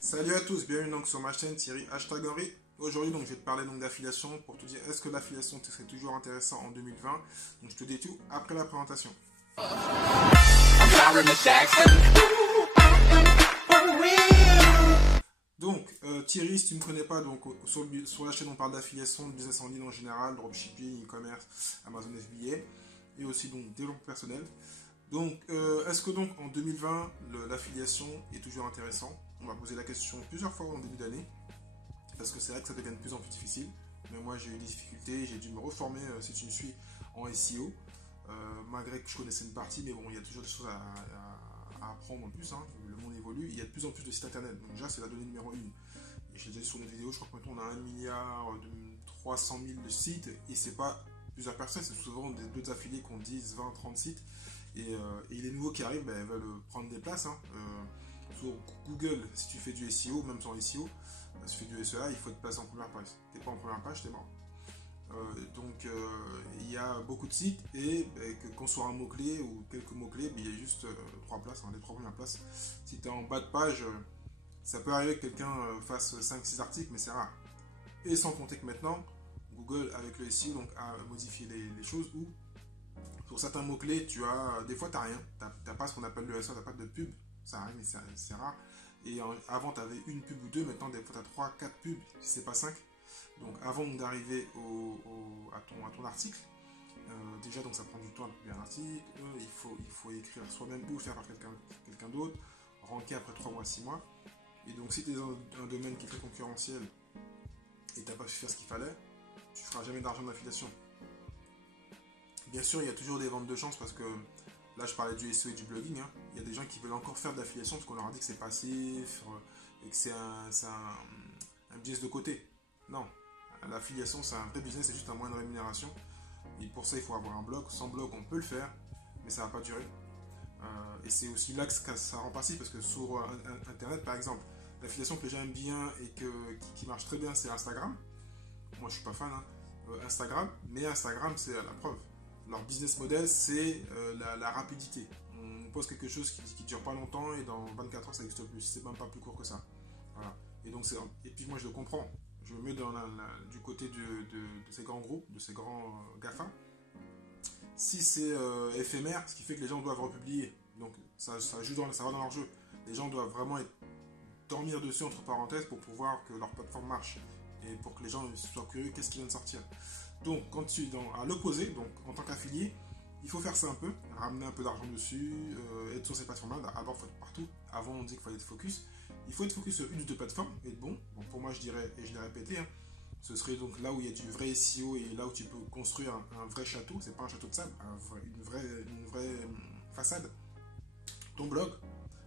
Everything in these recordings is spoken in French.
Salut à tous, bienvenue donc sur ma chaîne Thierry Henry. Aujourd'hui donc je vais te parler donc d'affiliation pour te dire est-ce que l'affiliation serait toujours intéressant en 2020. Donc je te dis tout après la présentation. Donc Thierry, si tu ne me connais pas, donc sur la chaîne on parle d'affiliation, de business en ligne en général, dropshipping, e-commerce, Amazon FBA et aussi donc développement personnel. Donc, est-ce que donc en 2020, l'affiliation est toujours intéressant? On m'a posé la question plusieurs fois en début d'année, parce que c'est vrai que ça devient de plus en plus difficile. Mais moi, j'ai eu des difficultés, j'ai dû me reformer, si tu me suis, en SEO, malgré que je connaissais une partie, mais bon, il y a toujours des choses à apprendre en plus, hein. Le monde évolue, il y a de plus en plus de sites internet. Donc déjà, c'est la donnée numéro 1. Et j'ai déjà dit sur notre vidéo, je crois que maintenant on a 1 milliard 300 000 de sites, et c'est pas plusieurs personnes, c'est souvent d'autres affiliés qui ont 10, 20, 30 sites. Et les nouveaux qui arrivent, ben, veulent prendre des places. Hein. Sur Google, si tu fais du SEO, même sans SEO, si tu fais du SEA, il faut te placer en première page. Si tu n'es pas en première page, tu es mort. Donc il y a beaucoup de sites et qu'on soit un mot-clé ou quelques mots-clés, il y a juste 3 places, hein, les 3 premières places. Si tu es en bas de page, ça peut arriver que quelqu'un fasse 5-6 articles, mais c'est rare. Et sans compter que maintenant, Google, avec le SEO, donc, a modifié les choses où pour certains mots-clés, des fois, tu n'as rien. Tu n'as pas ce qu'on appelle le SEO, tu n'as pas de pub. Ça arrive, mais c'est rare. Et avant, tu avais une pub ou deux. Maintenant, des fois, tu as 3, 4 pubs, si c'est pas 5. Donc, avant d'arriver à ton article, déjà, donc, ça prend du temps à publier un article. Il faut écrire soi-même ou faire par quelqu'un d'autre. Ranker après 3 mois, 6 mois. Et donc, si tu es dans un domaine qui est très concurrentiel et tu n'as pas su faire ce qu'il fallait, tu ne feras jamais d'argent d'affiliation. Bien sûr, il y a toujours des ventes de chance parce que là, je parlais du SEO et du blogging. Hein. Il y a des gens qui veulent encore faire de l'affiliation parce qu'on leur a dit que c'est passif et que c'est un business de côté. Non, l'affiliation, c'est un vrai business, c'est juste un moyen de rémunération. Et pour ça, il faut avoir un blog. Sans blog, on peut le faire, mais ça ne va pas durer. Et c'est aussi là que ça rend passif parce que sur Internet, par exemple, l'affiliation que j'aime bien et qui marche très bien, c'est Instagram. Moi, je suis pas fan. Hein. Instagram, mais Instagram, c'est la preuve. Leur business model, c'est la rapidité. On pose quelque chose qui ne dure pas longtemps et dans 24 heures, ça n'existe plus. C'est même pas plus court que ça. Voilà. Et puis moi, je le comprends. Je me mets du côté de ces grands groupes, de ces grands GAFA. Si c'est éphémère, ce qui fait que les gens doivent republier. Donc ça va dans leur jeu. Les gens doivent vraiment dormir dessus, entre parenthèses, pour pouvoir que leur plateforme marche. Et pour que les gens soient curieux, qu'est-ce qui vient de sortir. Donc, quand tu es à l'opposé, donc en tant qu'affilié, il faut faire ça un peu, ramener un peu d'argent dessus, être sur ces plateformes-là. D'abord, il faut être partout. Avant, on dit qu'il fallait être focus. Il faut être focus sur une ou deux plateformes, et bon. Donc, pour moi, je dirais, et je l'ai répété, hein, ce serait donc là où il y a du vrai SEO et là où tu peux construire un vrai château. C'est pas un château de sable, une vraie façade. Ton blog,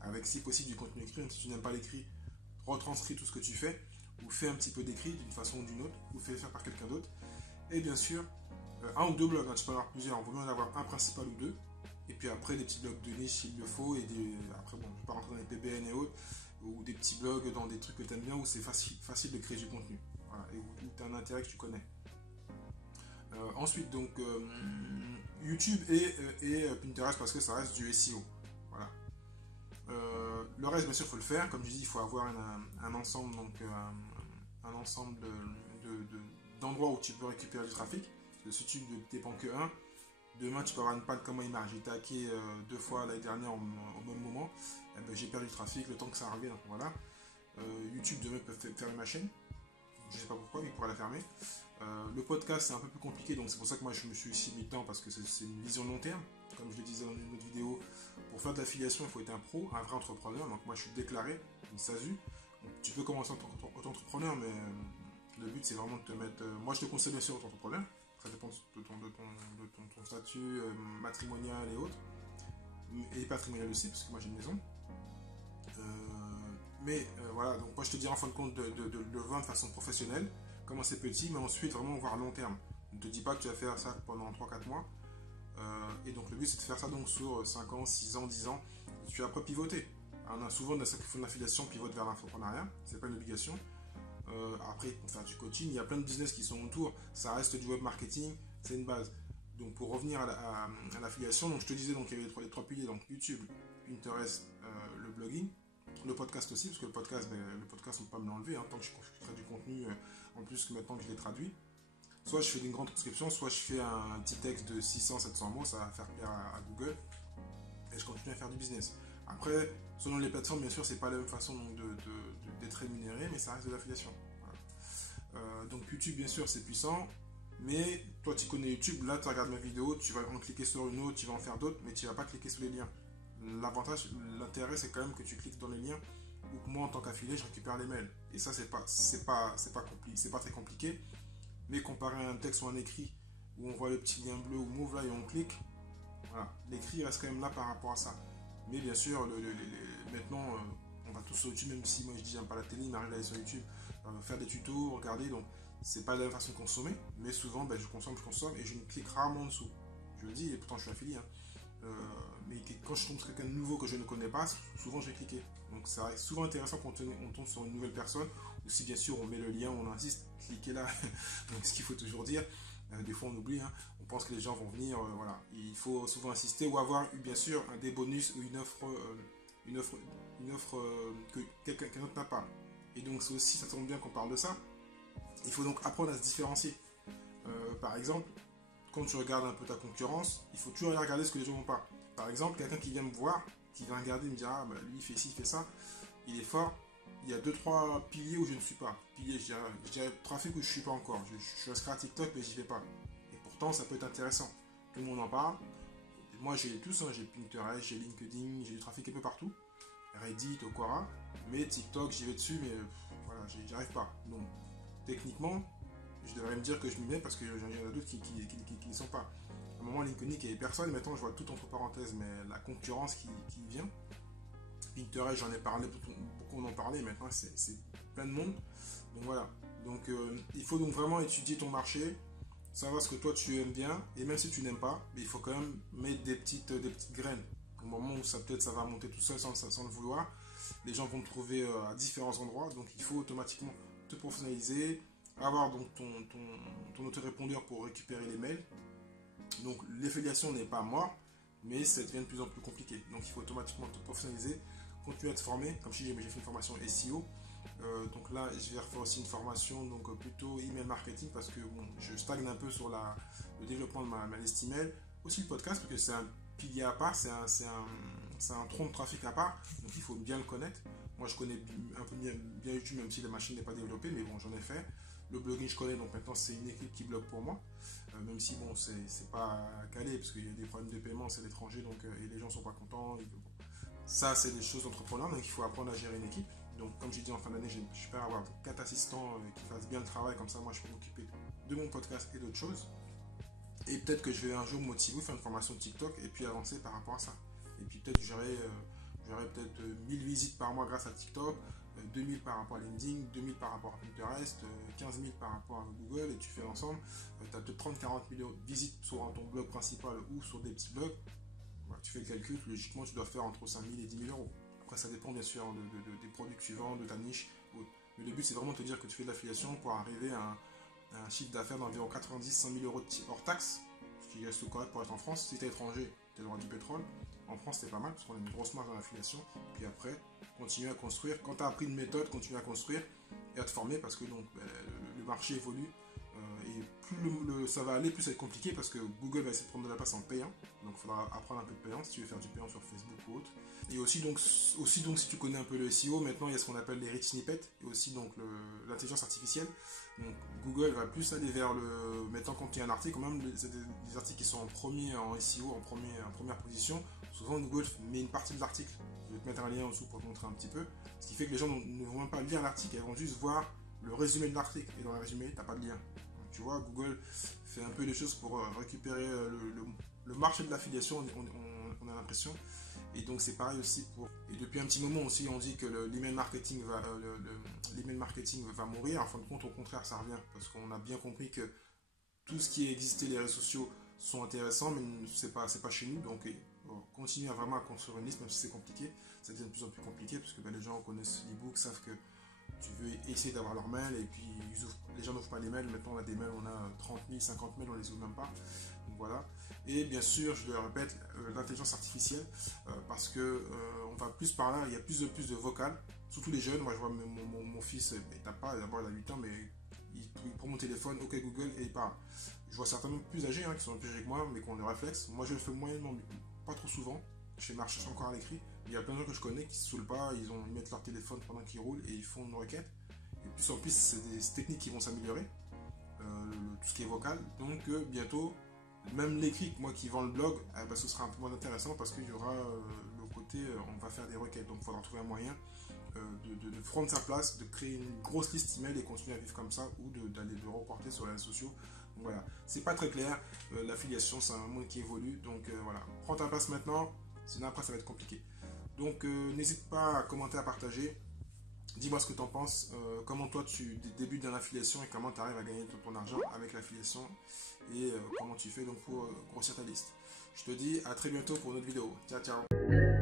avec si possible du contenu écrit, même si tu n'aimes pas l'écrit, retranscris tout ce que tu fais, ou fais un petit peu d'écrit d'une façon ou d'une autre, ou fais faire par quelqu'un d'autre. Et bien sûr, un ou deux blogs, hein, tu peux en avoir plusieurs, il vaut mieux en avoir un principal ou deux. Et puis après, des petits blogs de niche s'il le faut. Après, bon, je ne vais pas rentrer dans les PBN et autres, ou des petits blogs dans des trucs que tu aimes bien, où c'est facile de créer du contenu. Voilà, et où tu as un intérêt que tu connais. Ensuite, donc, YouTube et Pinterest, parce que ça reste du SEO. Voilà. Le reste, bien sûr, il faut le faire. Comme je dis, il faut avoir un ensemble, donc un ensemble d'endroits où tu peux récupérer du trafic. Parce que si tu ne dépends que un, demain tu peux avoir une panne comme moi. J'ai été hacké 2 fois l'année dernière au même moment. Eh ben, j'ai perdu du trafic le temps que ça revienne. Voilà. YouTube demain peut fermer ma chaîne. Je ne sais pas pourquoi, mais il pourrait la fermer. Le podcast c'est un peu plus compliqué, donc c'est pour ça que moi je me suis ici mis dedans parce que c'est une vision long terme. Comme je le disais dans une autre vidéo, pour faire de l'affiliation il faut être un pro, un vrai entrepreneur. Donc moi je suis déclaré, une SASU. Donc, tu peux commencer en tant qu'entrepreneur, mais le but c'est vraiment de te mettre. Moi je te conseille bien sûr entrepreneur. Ça dépend de ton statut matrimonial et autres. Et patrimonial aussi, parce que moi j'ai une maison. Voilà, donc moi je te dirais en fin de compte de le vendre de façon professionnelle, commencer petit, mais ensuite vraiment voir à long terme. Ne te dis pas que tu vas faire ça pendant 3-4 mois. Et donc le but c'est de faire ça donc sur 5 ans, 6 ans, 10 ans. Et tu vas après pivoter. On a souvent ceux qui font de l'affiliation pivotent vers l'infoprenariat, c'est pas une obligation. Après, pour faire du coaching, il y a plein de business qui sont autour. Ça reste du web marketing, c'est une base. Donc pour revenir à l'affiliation, donc je te disais donc il y avait les trois piliers, donc YouTube, Pinterest, le blogging. Le podcast aussi, parce que le podcast on peut pas me l'enlever, hein, tant que je crée du contenu, en plus que maintenant que je l'ai traduit. Soit je fais une grande transcription, soit je fais un petit texte de 600-700 mots, ça va faire plaisir à Google, et je continue à faire du business. Après, selon les plateformes, bien sûr, c'est pas la même façon d'être rémunéré, mais ça reste de l'affiliation. Voilà. Donc YouTube, bien sûr, c'est puissant, mais toi, tu connais YouTube, là, tu regardes ma vidéo, tu vas en cliquer sur une autre, tu vas en faire d'autres, mais tu vas pas cliquer sur les liens. L'avantage, l'intérêt, c'est quand même que tu cliques dans les liens, ou que moi, en tant qu'affilié, je récupère les mails. Et ça, c'est pas très compliqué. Mais comparé à un texte ou un écrit où on voit le petit lien bleu ou move là et on clique, voilà, l'écrit reste quand même là par rapport à ça. Mais bien sûr, maintenant, on va tous sur YouTube, même si moi je dis j'aime pas la télé, il m'arrive d'aller sur YouTube, faire des tutos, regarder, donc c'est pas la même façon de consommer, mais souvent je consomme et je ne clique rarement en dessous. Je le dis, et pourtant je suis affilié, hein. Mais quand je tombe sur quelqu'un de nouveau que je ne connais pas, souvent je vais cliquer. Donc ça reste souvent intéressant quand on tombe sur une nouvelle personne, ou si bien sûr on met le lien, on insiste, cliquez là. Donc ce qu'il faut toujours dire, des fois on oublie, hein, on pense que les gens vont venir, voilà. Il faut souvent insister ou avoir bien sûr des bonus ou une offre que quelqu'un d'autre n'a pas. Et donc c'est aussi, ça tombe bien qu'on parle de ça. Il faut donc apprendre à se différencier. Par exemple, quand tu regardes un peu ta concurrence, il faut toujours aller regarder ce que les gens n'ont pas. Par exemple, quelqu'un qui vient me voir, qui vient regarder, me dire ah bah, lui il fait ci, il fait ça, il est fort. Il y a 2-3 piliers où je ne suis pas. Piliers, je dirais trafic où je ne suis pas encore. Je suis inscrit à TikTok mais j'y vais pas. Et pourtant ça peut être intéressant. Tout le monde en parle. Moi j'ai tous, hein, j'ai Pinterest, j'ai LinkedIn, j'ai du trafic un peu partout. Reddit, Quora. Mais TikTok j'y vais dessus mais voilà, j'y arrive pas. Donc techniquement, je devrais me dire que je m'y mets parce qu'il y en a d'autres qui n'y sont pas. À un moment, LinkedIn, il n'y avait personne, maintenant je vois tout entre parenthèses, mais la concurrence qui vient. Pinterest, j'en ai parlé, beaucoup en ont parlé, maintenant c'est plein de monde. Donc voilà. Donc il faut donc vraiment étudier ton marché, savoir ce que toi tu aimes bien, et même si tu n'aimes pas, il faut quand même mettre des petites graines. Au moment où ça va monter tout seul sans le vouloir, les gens vont te trouver à différents endroits, donc il faut automatiquement te professionnaliser, avoir donc ton autorépondeur pour récupérer les mails. Donc l'affiliation n'est pas mort, mais ça devient de plus en plus compliqué. Donc il faut automatiquement te professionnaliser, continuer à te former. Comme je dis, j'ai fait une formation SEO. Donc là, je vais refaire aussi une formation donc plutôt email marketing parce que bon, je stagne un peu sur le développement de ma liste email. Aussi le podcast parce que c'est un pilier à part, c'est un tronc de trafic à part. Donc il faut bien le connaître. Moi, je connais un peu bien YouTube, même si la machine n'est pas développée, mais bon, j'en ai fait. Le blogging, je connais, donc maintenant, c'est une équipe qui blogue pour moi. Même si, bon, c'est pas calé, parce qu'il y a des problèmes de paiement, c'est l'étranger, donc et les gens sont pas contents. Et, bon. Ça, c'est des choses d'entrepreneur, donc il faut apprendre à gérer une équipe. Donc, comme j'ai dit, en fin d'année, j'espère avoir 4 assistants qui fassent bien le travail, comme ça, moi, je peux m'occuper de mon podcast et d'autres choses. Et peut-être que je vais un jour me motiver, faire une formation de TikTok, et puis avancer par rapport à ça. Et puis peut-être que j'aurai peut-être 1000 visites par mois grâce à TikTok, 2000 par rapport à LinkedIn, 2000 par rapport à Pinterest, 15 000 par rapport à Google, et tu fais l'ensemble, tu as peut-être 30-40 000 visites sur ton blog principal ou sur des petits blogs. Bah, tu fais le calcul, logiquement tu dois faire entre 5 000 et 10 000 euros. Après ça dépend bien sûr des produits que tu vends, de ta niche. Mais le but c'est vraiment de te dire que tu fais de l'affiliation pour arriver à un chiffre d'affaires d'environ 90-100 000 euros hors taxe, ce qui reste correct pour être en France. Si tu es étranger, tu as le droit du pétrole. En France, c'est pas mal parce qu'on a une grosse marge dans l'affiliation. Puis après, continue à construire. Quand tu as appris une méthode, continue à construire et à te former parce que donc, le marché évolue. Et plus ça va aller, plus ça va être compliqué parce que Google va essayer de prendre de la place en payant. Donc il faudra apprendre un peu de payant si tu veux faire du payant sur Facebook ou autre. Et aussi donc si tu connais un peu le SEO, maintenant il y a ce qu'on appelle les rich snippets et aussi donc l'intelligence artificielle. Donc Google va plus aller vers maintenant quand il y a un article, quand même des articles qui sont en premier en SEO, en première position, souvent Google met une partie de l'article. Je vais te mettre un lien en dessous pour te montrer un petit peu. Ce qui fait que les gens ne vont même pas lire l'article, ils vont juste voir le résumé de l'article. Et dans le résumé, tu n'as pas de lien. Donc, tu vois, Google fait un peu les choses pour récupérer le marché de l'affiliation, on a l'impression. Et donc c'est pareil aussi pour... Et depuis un petit moment aussi, on dit que l'email marketing va mourir. En fin de compte, au contraire, ça revient. Parce qu'on a bien compris que tout ce qui existait, les réseaux sociaux, sont intéressants, mais c'est pas chez nous. Donc continue vraiment à construire une liste, même si c'est compliqué. Ça devient de plus en plus compliqué, parce que les gens connaissent l'ebook, savent que tu veux essayer d'avoir leur mail, et puis les gens n'ouvrent pas les mails. Maintenant, on a des mails, on a 30 000, 50 000, on les ouvre même pas. Donc voilà. Et bien sûr, je le répète, l'intelligence artificielle, parce que on va plus par là, il y a plus de vocales, surtout les jeunes. Moi, je vois mon fils, il tape pas, d'abord il a 8 ans, mais il prend mon téléphone, ok Google, et il parle. Je vois certains plus âgés, qui sont plus âgés que moi, mais qui ont le réflexe. Moi, je le fais moyennement, pas trop souvent. Je fais ma recherche encore à l'écrit. Il y a plein de gens que je connais qui se saoulent pas, ils mettent leur téléphone pendant qu'ils roulent et ils font une requête. Et plus en plus, c'est des techniques qui vont s'améliorer, tout ce qui est vocal. Donc bientôt, même l'écrit, moi qui vends le blog, ce sera un peu moins intéressant parce qu'il y aura le côté, on va faire des requêtes. Donc il faudra trouver un moyen de prendre sa place, de créer une grosse liste email et continuer à vivre comme ça, ou d'aller le reporter sur les réseaux sociaux. Donc voilà, c'est pas très clair. L'affiliation, c'est un monde qui évolue. Donc voilà, prends ta place maintenant, sinon après ça va être compliqué. Donc n'hésite pas à commenter, à partager. Dis-moi ce que tu en penses, comment toi tu débutes dans l'affiliation et comment tu arrives à gagner ton argent avec l'affiliation et comment tu fais donc pour grossir ta liste. Je te dis à très bientôt pour une autre vidéo. Ciao, ciao.